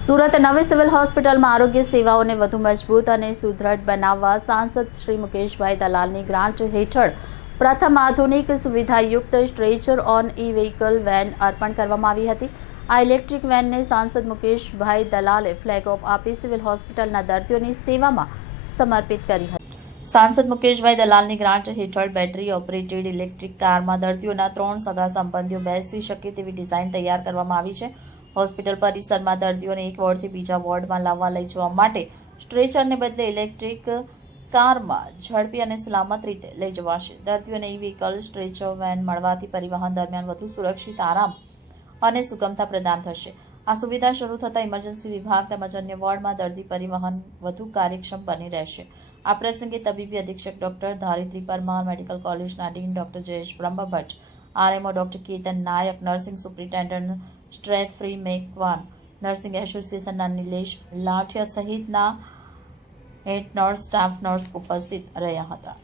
સુરત નવી સિવિલ હોસ્પિટલમાં આરોગ્ય સેવાઓને વધુ મજબૂત અને સુદૃઢ બનાવવા સાંસદ શ્રી મુકેશભાઈ દલાલની ગ્રાન્ટ હેઠળ પ્રથમ આધુનિક સુવિધાયુક્ત સ્ટ્રેચર ઓન ઈ-વ્હીકલ વેન અર્પણ કરવામાં આવી હતી. આ ઇલેક્ટ્રિક વેનને સાંસદ મુકેશભાઈ દલાલે ફ્લેગ ઓફ આપી સિવિલ હોસ્પિટલના દર્દીઓની સેવામાં સમર્પિત કરી હતી. સાંસદ મુકેશભાઈ દલાલની ગ્રાન્ટ હેઠળ બેટરી ઓપરેટેડ ઇલેક્ટ્રિક કારમાં દર્દીઓના 3 સગા સંબંધીઓ બેસી શકે તેવી ડિઝાઇન તૈયાર કરવામાં આવી છે. હોસ્પિટલ પરિસરમાં દર્દીઓને એક વોર્ડથી બીજા વોર્ડમાં લાવવા લઈ જવા માટે સ્ટ્રેચરને બદલે ઇલેક્ટ્રિક કારમાં ઝડપી અને સલામત રીતે લઈ જવાશે. દર્દીઓને ઈ-વ્હીકલ સ્ટ્રેચર વેન મળવાથી પરિવહન દરમિયાન વધુ સુરક્ષિત, આરામ અને સુગમતા પ્રદાન થશે. આ સુવિધા શરૂ થતાં ઇમરજન્સી વિભાગ તેમજ અન્ય વોર્ડમાં દર્દી પરિવહન વધુ કાર્યક્ષમ બની રહેશે. આ પ્રસંગે તબીબી અધિક્ષક ડોક્ટર ધારિત્રી પરમાર, મેડિકલ કોલેજના dean doctor Jayesh Brahmbhatt, RMO doctor Ketan Nayak, nursing superintendent સ્ટ્રેફ્રી મેકવાન, નર્સિંગ એસોસિએશનના નિલેશ લાઠિયા સહિતના હેડ નર્સ, સ્ટાફ નર્સ ઉપસ્થિત રહ્યા હતા.